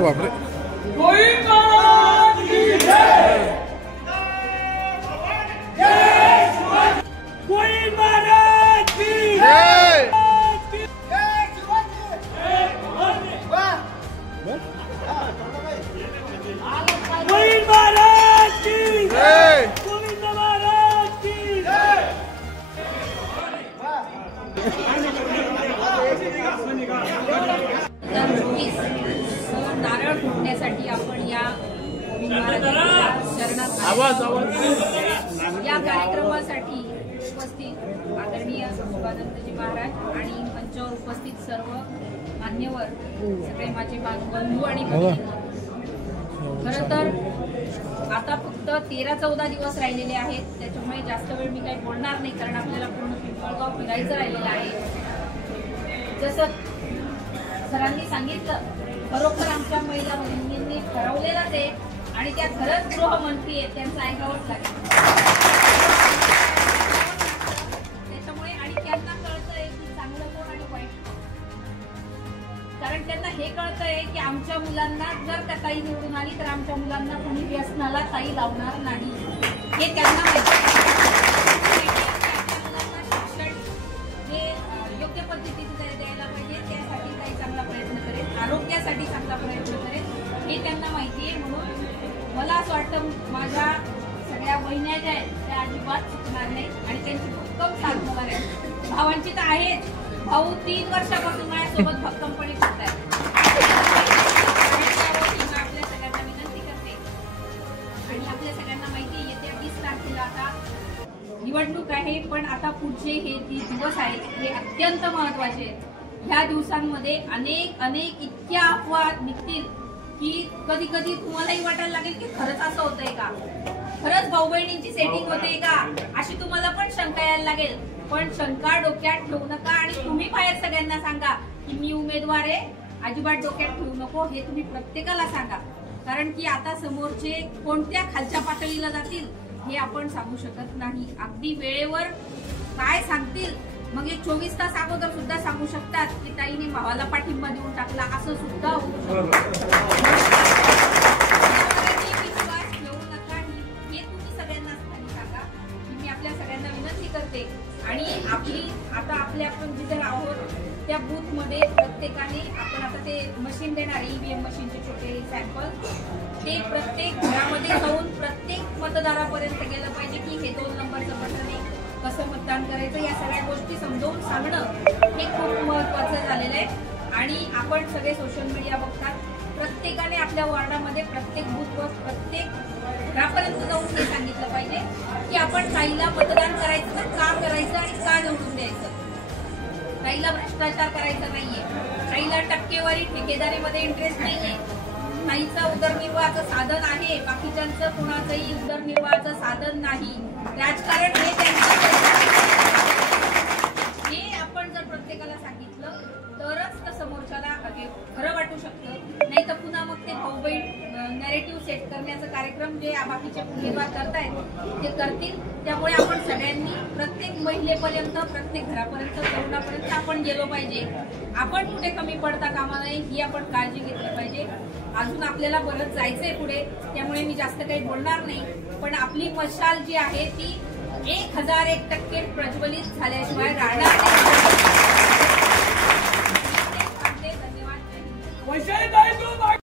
बापरे नारळ फोडण्यासाठी आपण या या कार्यक्रमासाठी उपस्थित आदरणीय सचिवानंदजी महाराज आणि मंचावर उपस्थित सर्व मान्यवर सगळे माझे बंधू आणि खरं तर आता फक्त 13-14 दिवस राहिलेले आहेत, त्याच्यामुळे जास्त वेळ मी काही बोलणार नाही कारण आपल्याला पूर्ण पिंपळगाव फिरायचं राहिलेलं आहे. जसं सरांनी सांगितलं बरोबर आमच्या महिला भगिनींनी ठरवलेलंच आहे आणि त्या खरंच गृहमंत्री आहेत, त्यांचं ऐकावंच लागेल. त्याच्यामुळे आणि त्यांना कळतंय की चांगलं कोण आणि वाईट, कारण त्यांना हे कळतंय की आमच्या मुलांना जर त्या ताई निवडून आली तर आमच्या मुलांना कोणी व्यसनाला ताई लावणार नाही हे त्यांना माहिती. योग्य पद्धतीने द्यायला पाहिजे त्यासाठी काही चांगला प्रयत्न करेल, आरोग्यासाठी चांगला प्रयत्न करेल हे त्यांना माहिती आहे. म्हणून मला असं वाटतं माझ्या सगळ्या बहिण्या ज्या आहेत त्या अजिबात चुकणार नाही आणि त्यांची भक्कम साथ होणार आहे. भावांची तर आहेच, भाऊ 3 वर्षापासून माझ्यासोबत भक्कमपणे करतायत. आपल्या सगळ्यांना विनंती करते आणि आपल्या सगळ्यांना माहिती आहे येत्या 20 तारखेला आता निवडणूक आहे, पण आता पुढचे हे दिवस आहेत हे अत्यंत महत्वाचे आहेत. ह्या दिवसांमध्ये अनेक इतक्या अफवा निघतील की कधी कधी तुम्हालाही वाटायला लागेल की खरंच असं होतंय का, खरंच भाऊ बहिणींची सेटिंग होते का, अशी तुम्हाला पण शंका यायला लागेल. पण शंका डोक्यात ठेवू नका आणि तुम्ही बाहेर सगळ्यांना सांगा की मी उमेदवार आहे, अजिबात डोक्यात ठेवू नको हे तुम्ही प्रत्येकाला सांगा. कारण की आता समोरचे कोणत्या खालच्या पातळीला जातील हे आपण सांगू शकत नाही. अगदी वेळेवर काय सांगतील मग हे 24 तास अगोदर सुद्धा सांगू शकतात की ताईने भावाला पाठिंबा देऊन टाकला असं सुद्धा होऊ शकतं. विश्वास ठेवू नका हे तुम्ही सगळ्यांना सांगा की मी आपल्या सगळ्यांना विनंती करते. आणि आपण जिथे आहोत त्या बूथ मध्ये प्रत्येकाने आपण आता ते मशीन देणार ईव्हीएम मशीनचे छोटे सॅम्पल ते प्रत्येक घरामध्ये जाऊन प्रत्येक मतदारापर्यंत गेलं पाहिजे की हे 2 नंबरचं बटन आहे, कसं मतदान करायचं, या सगळ्या गोष्टी समजावून सांगणं हे खूप महत्वाचं झालेलं आहे. आणि आपण सगळे सोशल मीडिया बघतात, प्रत्येकाने आपल्या वॉर्डामध्ये प्रत्येक बूथवर प्रत्येक घरापर्यंत जाऊन हे सांगितलं पाहिजे की आपण ताईला मतदान करायचं तर का करायचं आणि का निवडून द्यायचं. ताईला भ्रष्टाचार करायचा नाहीये, ताईला टक्केवारी ठेकेदारीमध्ये इंटरेस्ट नाहीये, ताईचं उदरनिर्वाहाचं साधन आहे, बाकीच्यांचं कुणाचंही उदरनिर्वाहाचं साधन नाही. राजकारण हे आपण जर प्रत्येकाला सांगितलं तरच तर समोरच्याला खरं वाटू शकतं. नाही तर पुन्हा मग ते भाऊ बहीण नॅरेटिव्ह सेट करण्याचा कार्यक्रम जे बाकीचे उमेदवार करतायत ते करतील. त्यामुळे आपण सगळ्यांनी प्रत्येक महिलेपर्यंत प्रत्येक घरापर्यंत तरुणापर्यंत आपण गेलो पाहिजे. आपण कुठे कमी पडता कामा नये ही आपण काळजी घेतली पाहिजे. अजून आपल्याला बरंच जायचंय पुढे, त्यामुळे मी जास्त काही बोलणार नाही. पण आपली मशाल जी आहे ती 1001% प्रज्वलित झाल्याशिवाय राहणार नाही.